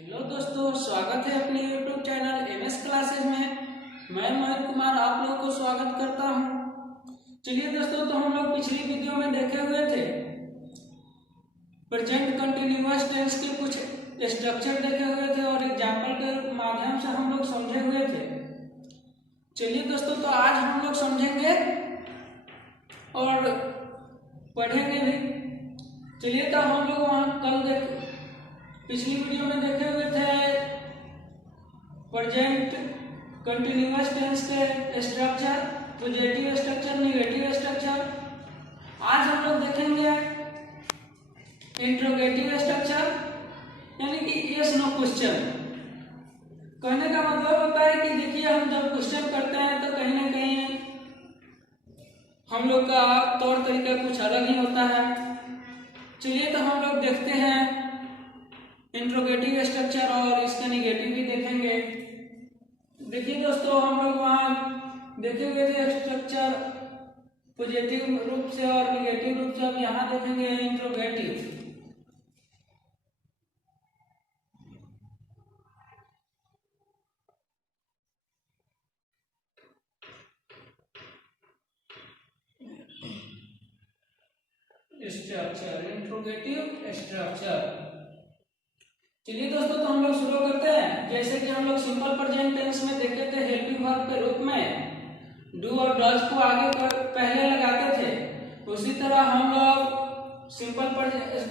Hello दोस्तों, स्वागत है अपने YouTube चैनल MS क्लासेस में। मैं मोहित कुमार आप लोगों को स्वागत करता हूं। चलिए दोस्तों, तो हम लोग पिछली वीडियो में देखे हुए थे प्रेजेंट कंटिन्यूअस टेंस के कुछ स्ट्रक्चर देखे हुए थे और एग्जाम्पल के माध्यम से हम लोग समझे हुए थे। चलिए दोस्तों, तो आज हम लोग समझेंगे और पढ़ेंगे भी। चलिए, तो हम लोग वहाँ पिछली वीडियो में देखे हुए थे प्रेजेंट कंटिन्यूअस टेंस के structure, positive structure, negative structure. आज हम लोग देखेंगे इंट्रोगेटिव स्ट्रक्चर, यानी कि यस नो क्वेश्चन। कहने का मतलब होता है कि देखिए, हम जब क्वेश्चन करते हैं तो कहीं ना कहीं हम लोग का तौर तरीका कुछ अलग ही होता है। चलिए, तो हम लोग देखते हैं इंट्रोगेटिव स्ट्रक्चर और इसके नेगेटिव भी देखेंगे। देखिए दोस्तों, हम लोग वहाँ देखे हुए थे स्ट्रक्चर पॉजिटिव रूप से और नेगेटिव रूप से। अब यहाँ देखेंगे इंट्रोगेटिव। Structure, interrogative structure. चलिए दोस्तों, तो हम लोग शुरू करते हैं। जैसे कि हम लोग सिंपल प्रेजेंट टेंस में देखे थे हेल्पिंग वर्ब के रूप में डू और डज को आगे पहले लगाते थे, उसी तरह हम लोग सिंपल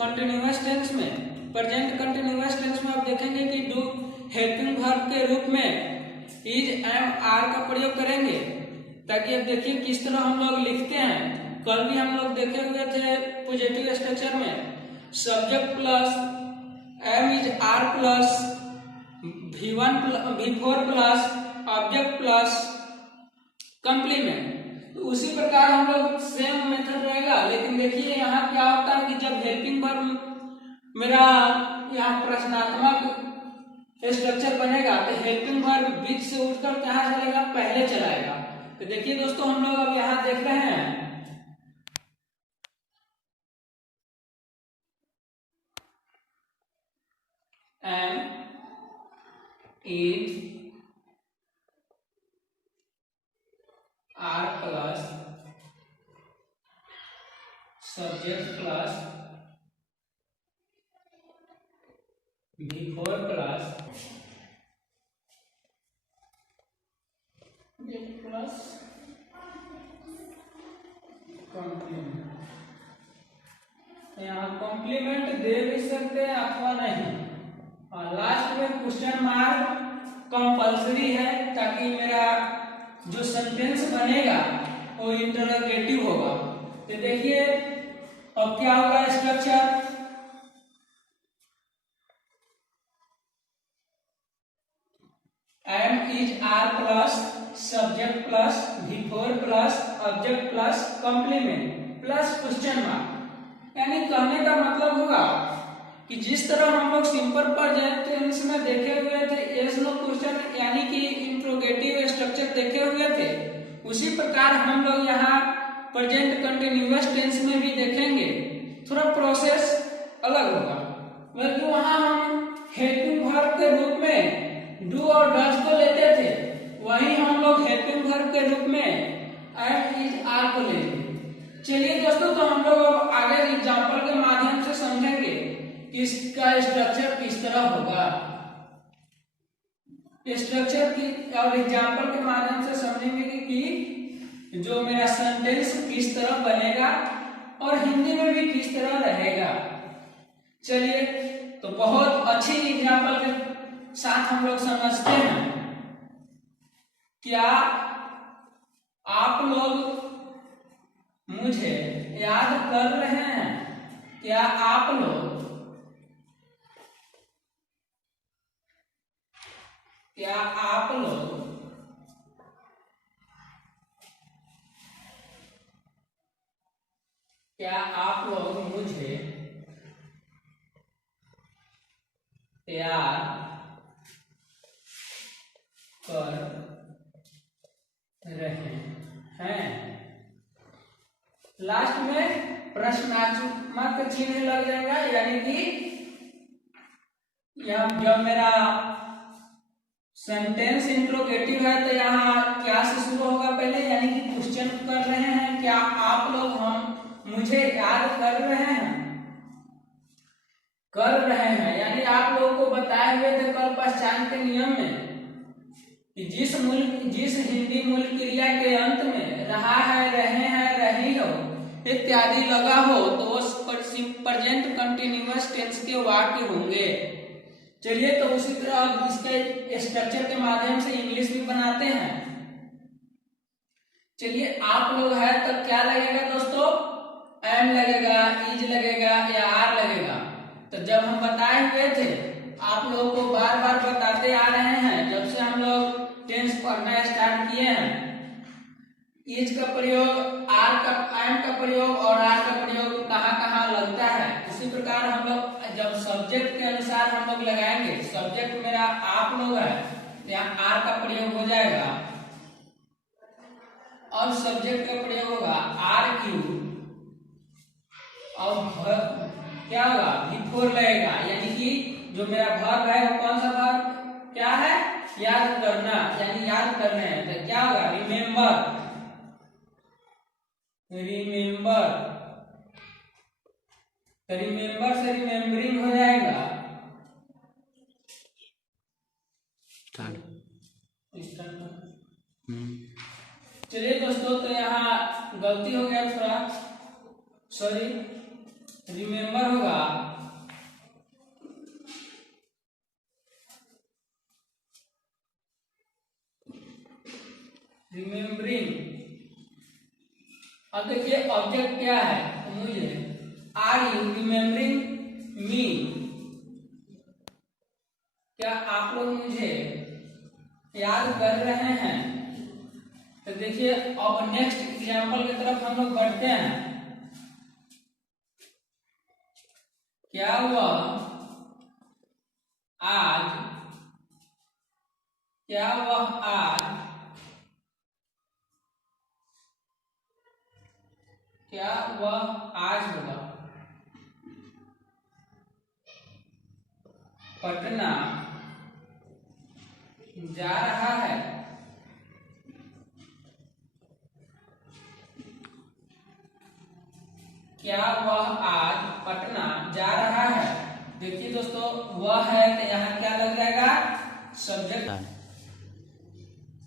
कंटिन्यूअस टेंस में, प्रेजेंट कंटिन्यूअस टेंस में अब देखेंगे कि डू हेल्पिंग वर्ब के रूप में इज, एम, आर का प्रयोग करेंगे, ताकि अब देखिए किस तरह हम लोग लिखते हैं। कल भी हम लोग देखे हुए थे पॉजिटिव स्ट्रक्चर में subject plus am is are plus V1 V4 plus object plus complement. तो उसी प्रकार हम लोग सेम मेथड रहेगा। लेकिन देखिए यहाँ क्या होता है कि जब हेल्पिंग वर्ब मेरा यहाँ प्रश्नात्मक स्ट्रक्चर बनेगा तो हेल्पिंग वर्ब बीच से उठकर कहाँ चलेगा, पहले चलाएगा। तो देखिए दोस्तों, हम लोग अब यहाँ देख रहे हैं am is are plus subject plus V4 plus complement. यहाँ कॉम्प्लीमेंट दे भी सकते हैं अथवा नहीं, और लास्ट में क्वेश्चन मार्क कंपलसरी है, ताकि मेरा जो सेंटेंस बनेगा वो इंटरोगेटिव होगा। तो देखिए अब क्या होगा structure, am is are plus subject plus V4 plus object plus complement plus question mark. यानी कहने का मतलब होगा कि जिस तरह हम लोग सिंपल प्रेजेंट टेंस में देखे हुए थे यस नो क्वेश्चन, यानी कि इंट्रोगेटिव स्ट्रक्चर देखे हुए थे, उसी प्रकार हम लोग यहाँ प्रेजेंट कंटिन्यूअस टेंस में भी देखेंगे। थोड़ा प्रोसेस अलग होगा, बल्कि वहां हम हेल्पिंग वर्ब के रूप में डू और डज को लेते थे, वहीं हम लोग हेल्पिंग वर्ब के रूप में एम इज आर को लेंगे। चलिए दोस्तों, तो हम लोग अब आगे एग्जांपल के माध्यम से समझेंगे कि इसका स्ट्रक्चर किस तरह होगा। स्ट्रक्चर की और एग्जांपल के माध्यम से समझेंगे कि जो मेरा सेंटेंस किस तरह बनेगा और हिंदी में भी किस तरह रहेगा। चलिए, तो बहुत अच्छी एग्जांपल के साथ हम लोग समझते हैं। क्या आप लोग मुझे याद कर रहे हैं? क्या आप लोग मुझे याद कर रहे हैं? लास्ट में प्रश्नात्मक चिन्ह लग जाएगा, यानी कि यहाँ जब मेरा सेंटेंस इंट्रोगेटिव है तो यहाँ क्या से शुरू होगा पहले, यानी कि क्वेश्चन कर रहे हैं क्या आप लोग हम मुझे याद कर रहे हैं, यानी आप लोगों को बताए हुए थे कल पहचान के नियम में कि जिस हिंदी मूल क्रिया के अंत में रहा है, रहे हैं, रही हो इत्यादि लगा हो तो वो प्रेजेंट कंटिन्यूअस टेंस के वाक्य होंगे। चलिए तो उसी तरह अब इसके स्ट्रक्चर के माध्यम से इंग्लिश भी बनाते हैं। चलिए आप लोग है तब क्या लगेगा दोस्तों, एम लगेगा, इज लगेगा या आर लगेगा। तो जब हम बताए हुए थे आप लोगों को बार बार बताते आ रहे हैं, जब से हम लोग टेंस पढ़ना स्टार्ट किए हैं, इज का प्रयोग, आर का, एम का प्रयोग और आर का प्रयोग कहाँ कहाँ लगता है। उसी प्रकार हम लोग जब सब्जेक्ट के अनुसार हम लोग लगाएंगे, सब्जेक्ट मेरा आप लोग है, यहाँ आर का प्रयोग हो जाएगा और सब्जेक्ट का प्रयोग होगा आर क्यू और क्या होगा बिफोर लगेगा, यानी कि जो मेरा वर्ब है वो कौन सा वर्ब क्या है, याद करना, यानी याद करना है। तो क्या होगा रिमेम्बर, तो रिमेम्बर से रिमेम्बरिंग हो जाएगा। चलिए दोस्तों तो यहाँ गलती हो गया थोड़ा, सॉरी, रिमेम्बर होगा रिमेम्बरिंग। अब देखिए ऑब्जेक्ट क्या है, तो मुझे आर यू रिमेम्बरिंग मी, क्या आप लोग मुझे याद कर रहे हैं। तो देखिए अब नेक्स्ट एग्जाम्पल की तरफ हम लोग बढ़ते हैं। क्या हुआ आज, क्या हुआ आज, क्या वह आज होगा पटना जा रहा है, क्या वह आज पटना जा रहा है। देखिए दोस्तों वह है तो यहाँ क्या लग जाएगा सब्जेक्ट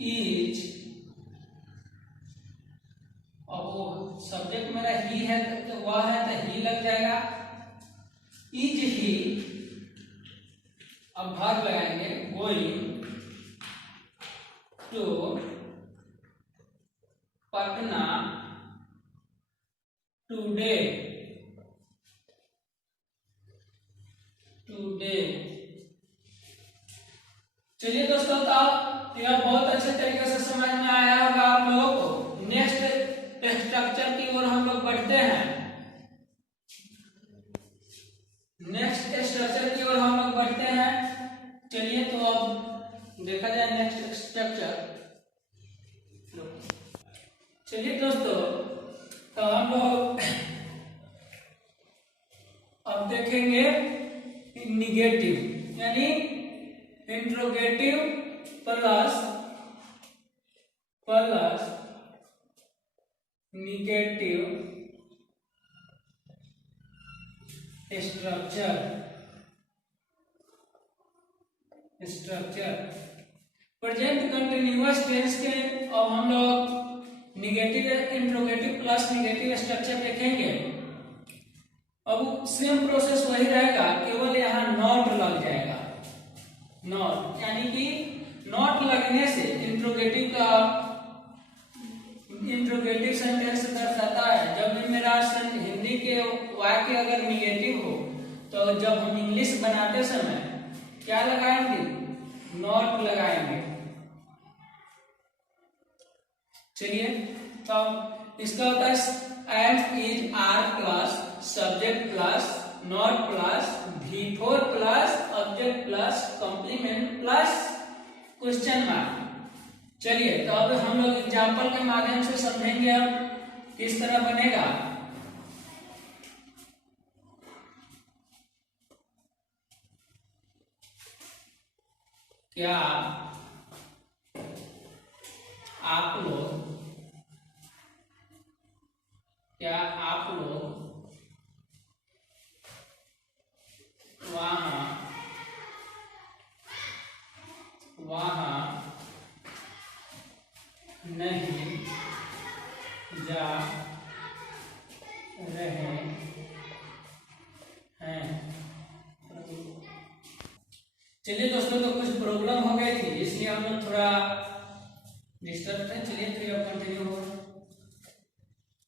इज, और वो सब्जेक्ट मेरा ही है तो वह है तो ही लग जाएगा, इज ही। अब वर्ब लगाएंगे गोइंग टू पटना टुडे, चलिए दोस्तों तो यह बहुत अच्छे तरीके से समझ में आया होगा आप लोगों को। नेक्स्ट स्ट्रक्चर की ओर हम लोग बढ़ते हैं, नेक्स्ट स्ट्रक्चर की ओर हम लोग बढ़ते हैं। चलिए तो अब देखा जाए नेक्स्ट स्ट्रक्चर। चलिए दोस्तों तो हम लोग अब देखेंगे निगेटिव, यानी interrogative plus negative structure present continuous tense के अब हम लोग negative interrogative plus negative structure देखेंगे। अब सेम प्रोसेस वही रहेगा, केवल यहाँ नॉट लग जाएगा, नॉट, यानी कि नॉट लगने से इंट्रोगेटिव सेंटेंस दर्शाता है। जब भी मेरा हिंदी के वाक्य अगर निगेटिव हो तो जब हम इंग्लिश बनाते समय क्या लगाएंगे, नॉट लगाएंगे। चलिए तो इसका होता है am is are plus subject plus not plus V4 plus object plus complement plus question mark. चलिए तो अब हम लोग एग्जाम्पल के माध्यम से समझेंगे अब किस तरह बनेगा। क्या आप लोग वहाँ नहीं जा रहे हैं। चलिए दोस्तों, तो कुछ प्रॉब्लम हो गई थी इसलिए हम लोग थोड़ा डिस्टर्ब थे। चलिए फिर अब कंटिन्यू होगा।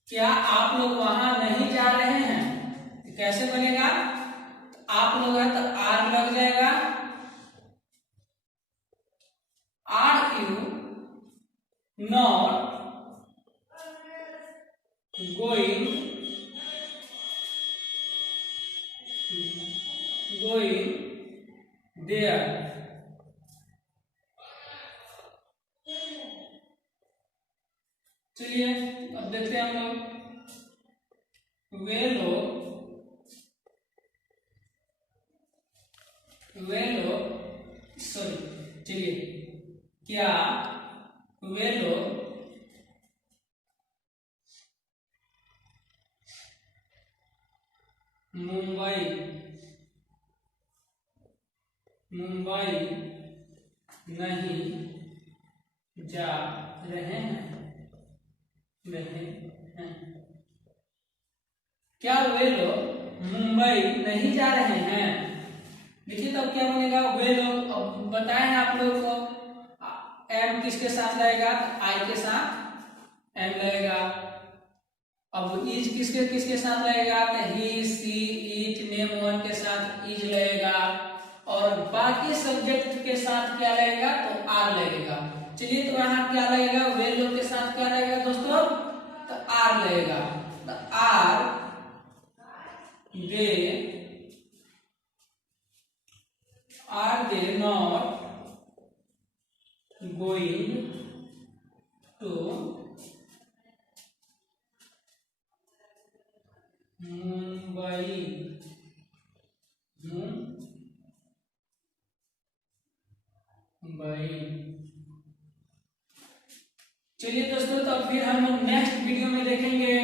क्या आप लोग वहां नहीं जा रहे हैं, तो कैसे बनेगा? आप लोग है तो आर लग जाएगा। Are you not going there. चलिए अब देखते हैं हम लोग। वे लोग सॉरी, चलिए, क्या वे लोग मुंबई नहीं जा रहे हैं? क्या वे लोग मुंबई नहीं जा रहे हैं? देखिए तब क्या बनेगा? वे लोग, अब बताए हैं आप लोग को, एम किसके साथ लगेगा? आई के साथ एम लगेगा। अब इज किसके साथ लगेगा? तो ही, सी, इट, नेम वन के साथ इज लगेगा। और बाकी सब्जेक्ट के साथ क्या लगेगा? तो आर लगेगा। चलिए तो यहाँ क्या लगेगा? वे लोग के साथ क्या लगेगा दोस्तों? तो आर लगेगा। तो are they not going to Mumbai चलिए दोस्तों, तो फिर हम लोग नेक्स्ट वीडियो में देखेंगे।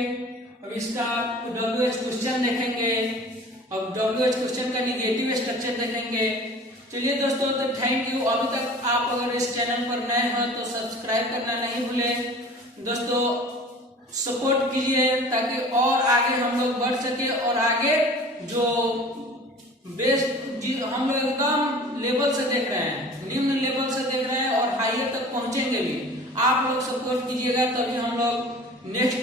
अब इसका WH क्वेश्चन देखेंगे। अब WH क्वेश्चन का निगेटिव स्ट्रक्चर देखेंगे। चलिए दोस्तों, तो थैंक यू। अभी तक आप अगर इस चैनल पर नए हो तो सब्सक्राइब करना नहीं भूलें। दोस्तों सपोर्ट कीजिए ताकि और आगे हम लोग बढ़ सके और आगे जो बेस्ट हम लोग एकदम लेवल से देख रहे हैं, निम्न लेवल से देख रहे हैं और हाईयर तक पहुंचेंगे भी। आप लोग सपोर्ट कीजिएगा तभी हम लोग नेक्स्ट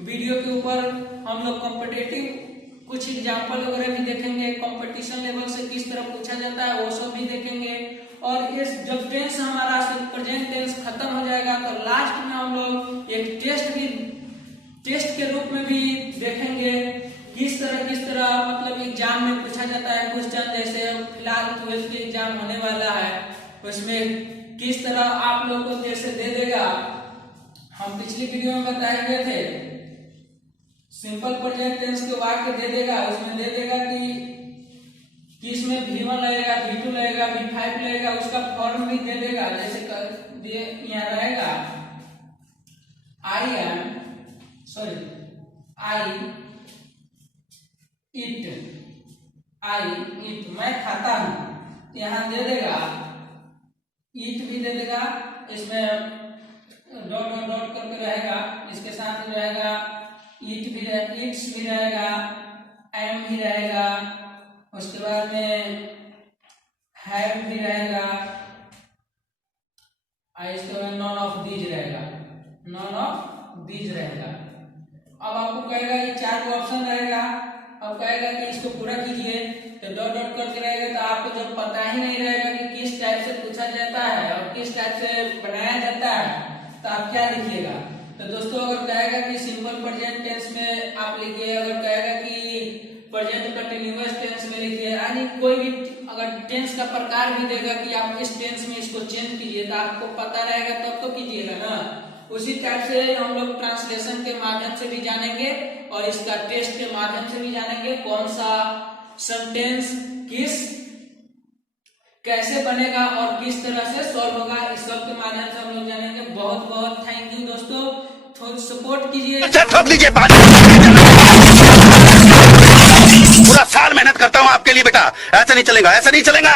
वीडियो के ऊपर हम लोग कॉम्पिटिटिव कुछ एग्जाम्पल वगैरह भी देखेंगे। कंपटीशन लेवल से किस तरह पूछा जाता है वो सब भी देखेंगे। और इस जब टेंस हमारा प्रेजेंट टेंस खत्म हो जाएगा तो लास्ट में हम लोग एक टेस्ट के रूप में भी देखेंगे किस तरह मतलब एग्जाम में पूछा जाता है क्वेश्चन। जैसे फिलहाल 12th के एग्जाम होने वाला है, उसमें किस तरह आप लोगों को जैसे दे देगा। हम पिछली वीडियो में बताए हुए थे, सिंपल प्रेजेंट टेंस के वाक्य दे देगा। उसमें दे देगा कि इसमें V1 लगेगा, V2 लगेगा, V5 लगेगा, उसका फॉर्म भी दे देगा। जैसे यहाँ रहेगा आई इट मैं खाता हूं। यहाँ दे देगा ईट भी दे देगा, इसमें डॉट डॉट डॉट करके रहेगा, इसके साथ रहेगा ईट भी रहेगा, इट्स भी रहेगा, एम भी रहेगा, उसके बाद में हैव भी रहेगा, इसके बाद नॉन ऑफ दीज रहेगा, नॉन ऑफ दीज रहेगा। अब आपको कहेगा ये 4 ऑप्शन रहेगा। अब कहेगा कि इसको पूरा कीजिए तो डॉट डॉट करके रहेगा। तो आपको जब पता ही नहीं रहेगा कि किस टाइप से पूछा जाता है और किस टाइप से बनाया जाता है तो आप क्या लिखिएगा। तो दोस्तों अगर कहेगा कि सिंपल प्रेजेंट टेंस में आप लिखिए, अगर कहेगा कि प्रेजेंट कंटिन्यूअस टेंस में लिखिए, यानी कोई भी अगर टेंस का प्रकार भी देगा कि आप इस टेंस में इसको चेंज कीजिए तो आपको पता रहेगा तब तो कीजिएगा ना। उसी टाइप से हम लोग ट्रांसलेशन के माध्यम से भी जानेंगे और इसका टेस्ट के माध्यम से भी जानेंगे कौन सा सेंटेंस कैसे बनेगा और किस तरह से सॉल्व होगा, इस सब के माध्यम से हम लोग जानेंगे। बहुत बहुत थैंक यू दोस्तों, थोड़ा सपोर्ट कीजिए। ठोक दीजिए, पूरा साल मेहनत करता हूँ आपके लिए बेटा, ऐसा नहीं चलेगा, ऐसा नहीं चलेगा।